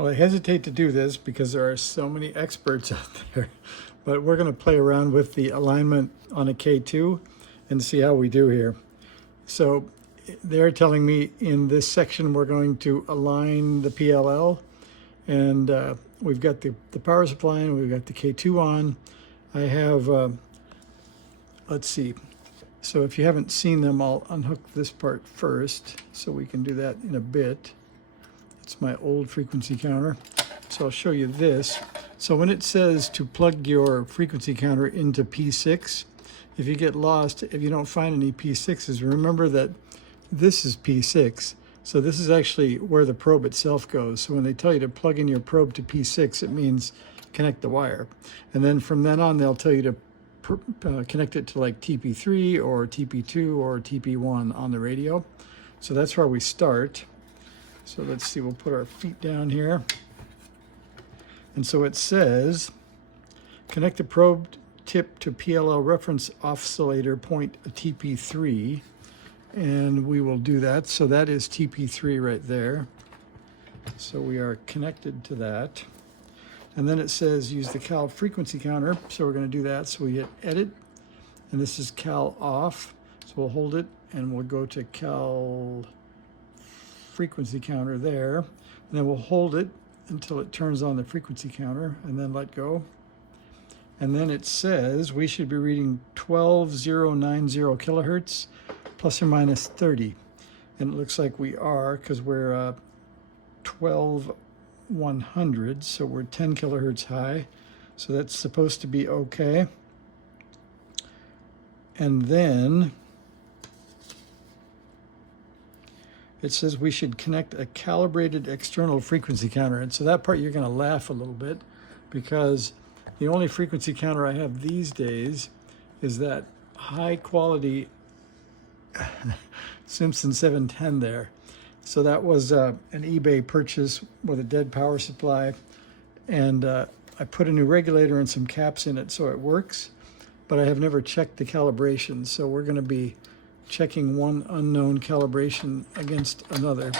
Well, I hesitate to do this because there are so many experts out there, but we're going to play around with the alignment on a K2 and see how we do here. So they're telling me in this section we're going to align the PLL, and we've got the power supply and we've got the K2 on. I have, let's see, so if you haven't seen them, I'll unhook this part first so we can do that in a bit. It's my old frequency counter. So I'll show you this. So when it says to plug your frequency counter into P6, if you get lost, if you don't find any P6s, remember that this is P6. So this is actually where the probe itself goes. So when they tell you to plug in your probe to P6, it means connect the wire. And then from then on, they'll tell you to connect it to like TP3 or TP2 or TP1 on the radio. So that's where we start. So let's see, we'll put our feet down here. And so it says, connect the probe tip to PLL reference oscillator point TP3. And we will do that. So that is TP3 right there. So we are connected to that. And then it says use the cal frequency counter. So we're going to do that. So we hit edit. And this is cal off. So we'll hold it and we'll go to cal frequency counter there, and then we'll hold it until it turns on the frequency counter and then let go. And then it says we should be reading 12090 kilohertz plus or minus 30, and it looks like we are because we're 12100, so we're 10 kilohertz high, so that's supposed to be okay. And then it says we should connect a calibrated external frequency counter. And so that part you're going to laugh a little bit, because the only frequency counter I have these days is that high quality Simpson 710 there. So that was an eBay purchase with a dead power supply. And I put a new regulator and some caps in it so it works, but I have never checked the calibration. So we're going to be checking one unknown calibration against another.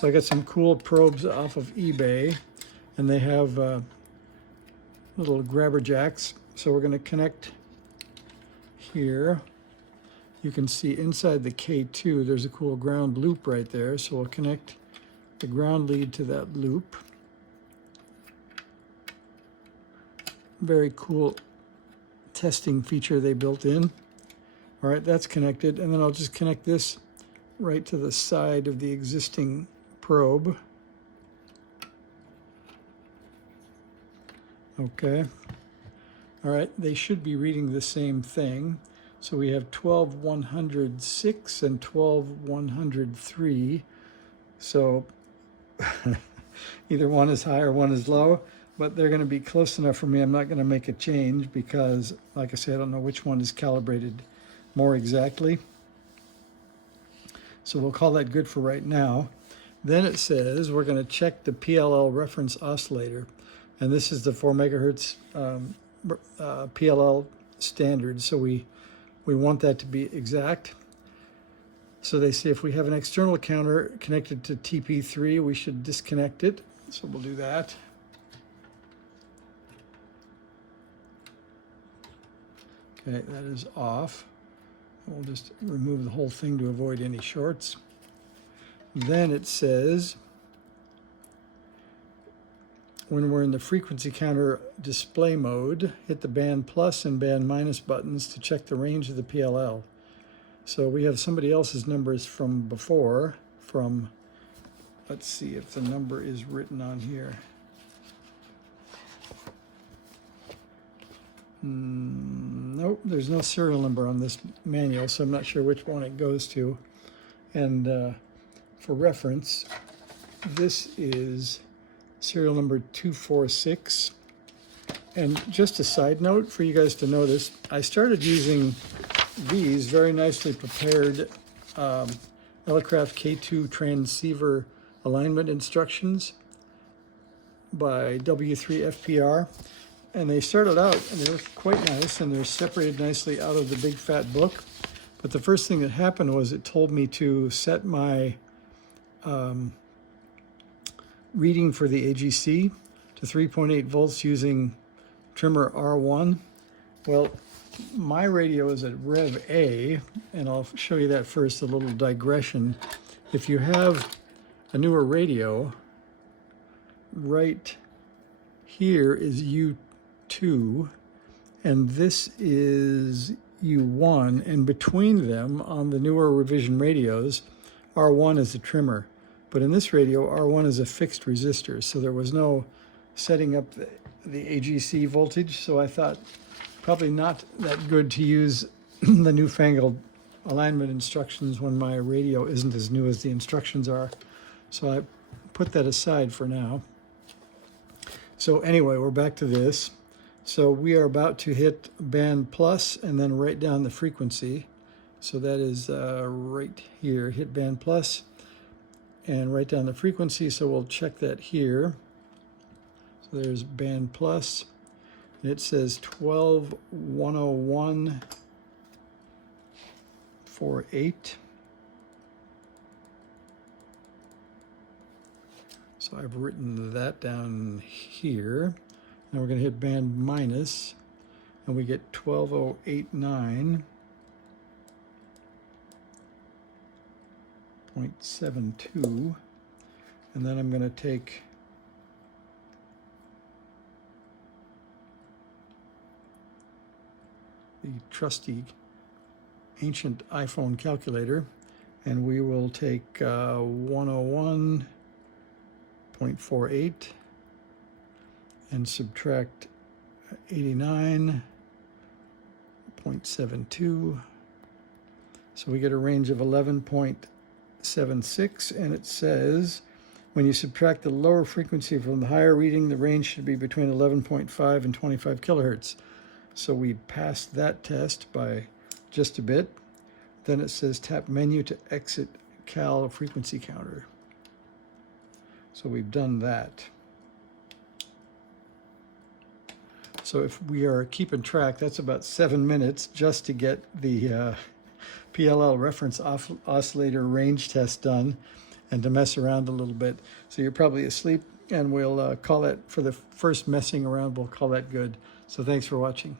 So I got some cool probes off of eBay, and they have little grabber jacks. So we're going to connect here. You can see inside the K2 there's a cool ground loop right there. So we'll connect the ground lead to that loop. Very cool testing feature they built in. All right, that's connected, and then I'll just connect this right to the side of the existing probe. Okay. All right, they should be reading the same thing. So we have 12106 and 12103. So either one is high or one is low, but they're going to be close enough for me. I'm not going to make a change because, like I said, I don't know which one is calibrated more exactly. So we'll call that good for right now. Then it says we're going to check the PLL reference oscillator. And this is the 4 megahertz PLL standard. So we want that to be exact. So they say if we have an external counter connected to TP3, we should disconnect it. So we'll do that. Okay, that is off. We'll just remove the whole thing to avoid any shorts. Then it says when we're in the frequency counter display mode, hit the band plus and band minus buttons to check the range of the PLL. So we have somebody else's numbers from before, let's see if the number is written on here. Nope, there's no serial number on this manual, so I'm not sure which one it goes to. And for reference, this is serial number 246. And just a side note for you guys to notice, I started using these very nicely prepared Elecraft K2 transceiver alignment instructions by W3FPR. And they started out, and they were quite nice, and they're separated nicely out of the big fat book. But the first thing that happened was it told me to set my reading for the AGC to 3.8 volts using trimmer R1. Well, my radio is at Rev A, and I'll show you that first, a little digression. If you have a newer radio, right here is U2, and this is U1, and between them on the newer revision radios, R1 is a trimmer. But in this radio, R1 is a fixed resistor, so there was no setting up the AGC voltage, so I thought probably not that good to use the newfangled alignment instructions when my radio isn't as new as the instructions are. So I put that aside for now. So anyway, we're back to this. So we are about to hit band plus and then write down the frequency. So that is right here, hit band plus and write down the frequency. So we'll check that here. So there's band plus. And it says 12.101.48. So I've written that down here. Now we're going to hit band minus, and we get 12.089.72. And then I'm going to take the trusty ancient iPhone calculator, and we will take 101.48 and subtract 89.72. So we get a range of 11.76, and it says when you subtract the lower frequency from the higher reading, the range should be between 11.5 and 25 kilohertz. So we passed that test by just a bit. Then it says tap menu to exit cal frequency counter. So we've done that. So if we are keeping track, that's about 7 minutes just to get the PLL reference oscillator range test done and to mess around a little bit. So you're probably asleep, and we'll call it, for the first messing around, we'll call that good. So thanks for watching.